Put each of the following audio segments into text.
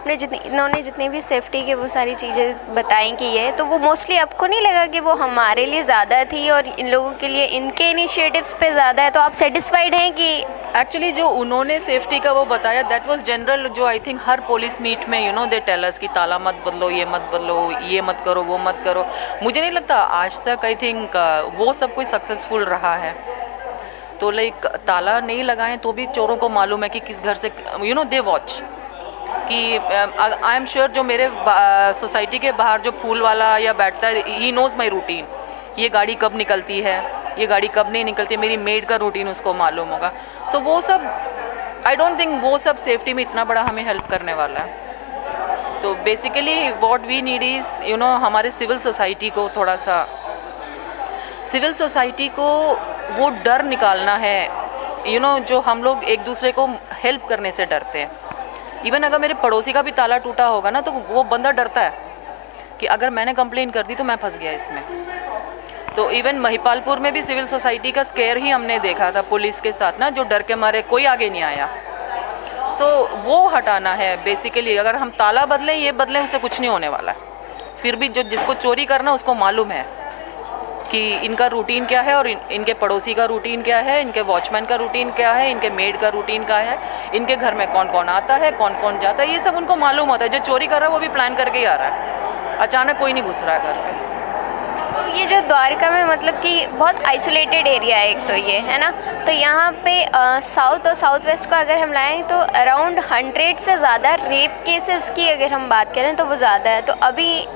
इन्होंने जितनी भी सेफ्टी के वो सारी चीज़ें बताई कि ये, तो वो मोस्टली आपको नहीं लगा कि वो हमारे लिए ज़्यादा थी और इन लोगों के लिए इनके इनिशिएटिव्स पे ज़्यादा है, तो आप सेटिस्फाइड हैं कि एक्चुअली जो उन्होंने सेफ्टी का वो बताया दैट वाज जनरल, जो आई थिंक हर पुलिस मीट में दे टेल अस कि ताला मत बदलो, ये मत बदलो, ये मत करो, वो मत करो। मुझे नहीं लगता आज तक आई थिंक वो सब कुछ सक्सेसफुल रहा है। तो लाइक ताला नहीं लगाएं तो भी चोरों को मालूम है कि किस घर से दे वॉच कि आई एम श्योर जो मेरे सोसाइटी के बाहर जो फूल वाला या बैठता है ही नोज़ माई रूटीन, ये गाड़ी कब निकलती है, ये गाड़ी कब नहीं निकलती, मेरी मेड का रूटीन उसको मालूम होगा। सो वो सब आई डोंट थिंक वो सब सेफ्टी में इतना बड़ा हमें हेल्प करने वाला है। तो basically what we need is हमारे सिविल सोसाइटी को थोड़ा सा, सिविल सोसाइटी को वो डर निकालना है जो हम लोग एक दूसरे को हेल्प करने से डरते हैं। इवन अगर मेरे पड़ोसी का भी ताला टूटा होगा ना तो वो बंदा डरता है कि अगर मैंने कंप्लेन कर दी तो मैं फंस गया इसमें। तो इवन महिपालपुर में भी सिविल सोसाइटी का स्केयर ही हमने देखा था पुलिस के साथ ना, जो डर के मारे कोई आगे नहीं आया। सो वो हटाना है बेसिकली। अगर हम ताला बदलें ये बदलें उससे कुछ नहीं होने वाला है। फिर भी जो जिसको चोरी करना उसको मालूम है कि इनका रूटीन क्या है और इनके पड़ोसी का रूटीन क्या है, इनके वॉचमैन का रूटीन क्या है, इनके मेड का रूटीन क्या है, इनके घर में कौन कौन आता है, कौन कौन जाता है, ये सब उनको मालूम होता है। जो चोरी कर रहा है वो भी प्लान करके ही आ रहा है, अचानक कोई नहीं घुस रहा है घर पे। तो ये जो द्वारका में मतलब कि बहुत आइसोलेटेड एरिया है एक तो ये है ना, तो यहाँ पे साउथ और साउथ वेस्ट को अगर हम लाएं तो अराउंड 100 से ज़्यादा रेप केसेस की अगर हम बात करें तो वो ज़्यादा है। तो अभी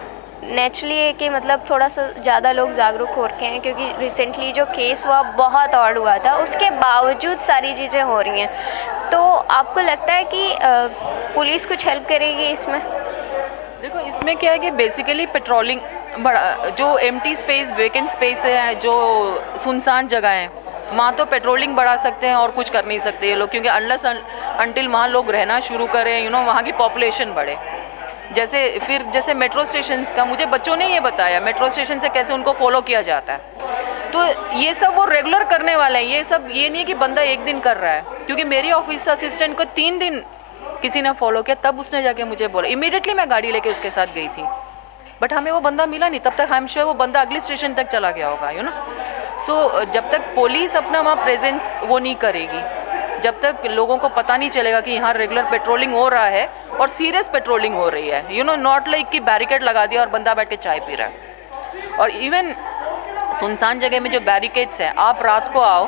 नेचुरली है कि मतलब थोड़ा सा ज़्यादा लोग जागरूक हो रखे हैं, क्योंकि रिसेंटली जो केस हुआ बहुत ऑड हुआ था, उसके बावजूद सारी चीज़ें हो रही हैं। तो आपको लगता है कि पुलिस कुछ हेल्प करेगी इसमें? देखो इसमें क्या है कि बेसिकली पेट्रोलिंग बड़ा, जो एम्प्टी स्पेस, वेकेंट स्पेस है, जो सुनसान जगह है, वहाँ तो पेट्रोलिंग बढ़ा सकते हैं और कुछ कर नहीं सकते ये लोग, क्योंकि अनलेस अनटिल वहाँ लोग रहना शुरू करें वहाँ की पॉपुलेशन बढ़े। जैसे मेट्रो स्टेशंस का मुझे बच्चों ने ये बताया, मेट्रो स्टेशन से कैसे उनको फॉलो किया जाता है। तो ये सब वो रेगुलर करने वाले हैं। ये सब ये नहीं है कि बंदा एक दिन कर रहा है, क्योंकि मेरी ऑफिस असिस्टेंट को 3 दिन किसी ने फॉलो किया, तब उसने जाके मुझे बोला। इमीडिएटली मैं गाड़ी लेके उसके साथ गई थी, बट हमें वो बंदा मिला नहीं। तब तक आई एम श्योर वो बंदा अगले स्टेशन तक चला गया होगा सो जब तक पुलिस अपना वहाँ प्रेजेंस वो नहीं करेगी, जब तक लोगों को पता नहीं चलेगा कि यहाँ रेगुलर पेट्रोलिंग हो रहा है और सीरियस पेट्रोलिंग हो रही है, नॉट लाइक कि बैरिकेड लगा दिया और बंदा बैठ के चाय पी रहा है। और इवन सुनसान जगह में जो बैरिकेड्स हैं, आप रात को आओ,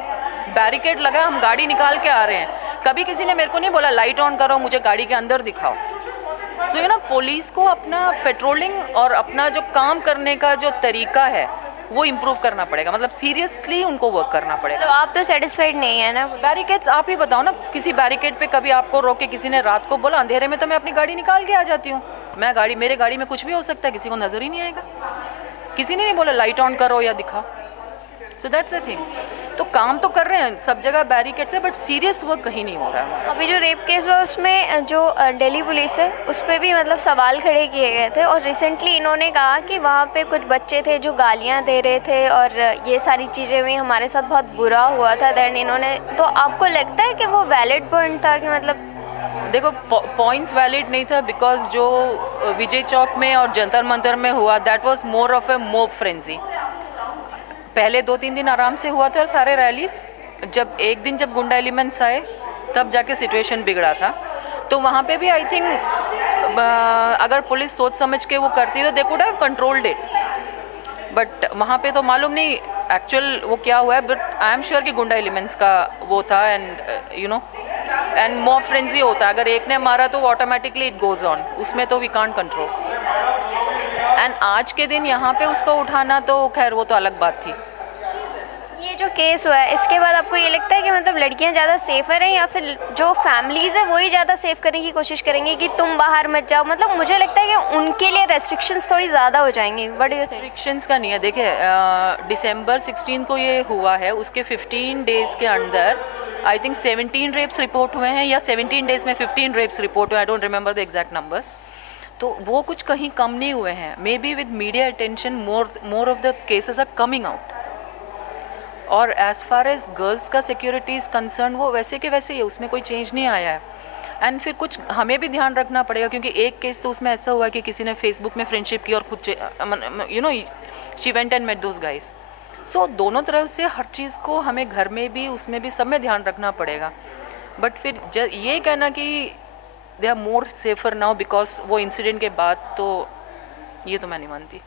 बैरिकेड लगा, हम गाड़ी निकाल के आ रहे हैं, कभी किसी ने मेरे को नहीं बोला लाइट ऑन करो, मुझे गाड़ी के अंदर दिखाओ। सो पुलिस को अपना पेट्रोलिंग और अपना जो काम करने का जो तरीका है वो इम्प्रूव करना पड़ेगा, मतलब सीरियसली उनको वर्क करना पड़ेगा। तो आप तो सेटिस्फाइड नहीं है ना? बैरिकेड्स आप ही बताओ ना, किसी बैरिकेड पे कभी आपको रोक के किसी ने रात को बोला? अंधेरे में तो मैं अपनी गाड़ी निकाल के आ जाती हूँ। मेरे गाड़ी में कुछ भी हो सकता है, किसी को नजर ही नहीं आएगा। किसी ने नहीं बोला लाइट ऑन करो या दिखाओ। So that's a thing. तो काम तो कर रहे हैं सब जगह बैरिकेड्स है, बट सीरियस वर्क कहीं नहीं हो रहा है। अभी जो रेप केस हुआ उसमें जो दिल्ली पुलिस है उस पर भी मतलब सवाल खड़े किए गए थे, और रिसेंटली इन्होंने कहा कि वहाँ पे कुछ बच्चे थे जो गालियाँ दे रहे थे और ये सारी चीज़ें भी हमारे साथ बहुत बुरा हुआ था। दैन इन्होंने, तो आपको लगता है कि वो वैलिड पॉइंट था कि मतलब? देखो पॉइंट्स वैलिड नहीं था, बिकॉज जो विजय चौक में और जंतर मंतर में हुआ that was more of A mob frenzy. पहले 2-3 दिन आराम से हुआ था और सारे रैलीज, जब एक दिन जब गुंडा एलिमेंट्स आए तब जाके सिचुएशन बिगड़ा था। तो वहाँ पे भी आई थिंक अगर पुलिस सोच समझ के वो करती तो they could have controlled it, but वहाँ पे तो मालूम नहीं एक्चुअल वो क्या हुआ है। बट आई एम श्योर कि गुंडा एलिमेंट्स का वो था, एंड एंड मॉब फ्रेंजी होता है, अगर एक ने मारा तो ऑटोमेटिकली इट गोज ऑन, उसमें तो वी कांट कंट्रोल। एंड आज के दिन यहाँ पे उसको उठाना तो खैर वो तो अलग बात थी। ये जो केस हुआ है इसके बाद आपको ये लगता है कि मतलब लड़कियां ज़्यादा सेफर हैं, या फिर जो फैमिलीज़ है वही ज़्यादा सेफ करने की कोशिश करेंगी कि तुम बाहर मत जाओ? मतलब मुझे लगता है कि उनके लिए रेस्ट्रिक्शंस थोड़ी ज़्यादा हो जाएंगी। बट रेस्ट्रिक्शंस का नहीं है। देखिए दिसंबर 16 को ये हुआ है, उसके 15 डेज़ के अंदर आई थिंक 17 रेप्स रिपोर्ट हुए हैं, या 17 डेज़ में 15 रेप्स रिपोर्ट हुए, I don't remember the exact numbers. तो वो कुछ कहीं कम नहीं हुए हैं। Maybe with media attention more of the cases are coming out. और एज़ फार एज गर्ल्स का सिक्योरिटी इज़ कंसर्न, वो वैसे के वैसे ही है, उसमें कोई चेंज नहीं आया है। एंड फिर कुछ हमें भी ध्यान रखना पड़ेगा, क्योंकि एक केस तो उसमें ऐसा हुआ कि किसी ने फेसबुक में फ्रेंडशिप की और खुद you know she went and met those guys. So दोनों तरफ से हर चीज़ को हमें घर में भी उसमें भी सब में ध्यान रखना पड़ेगा। बट फिर ये कहना कि they are more safer now because वो इंसिडेंट के बाद, तो ये तो मैं नहीं मानती।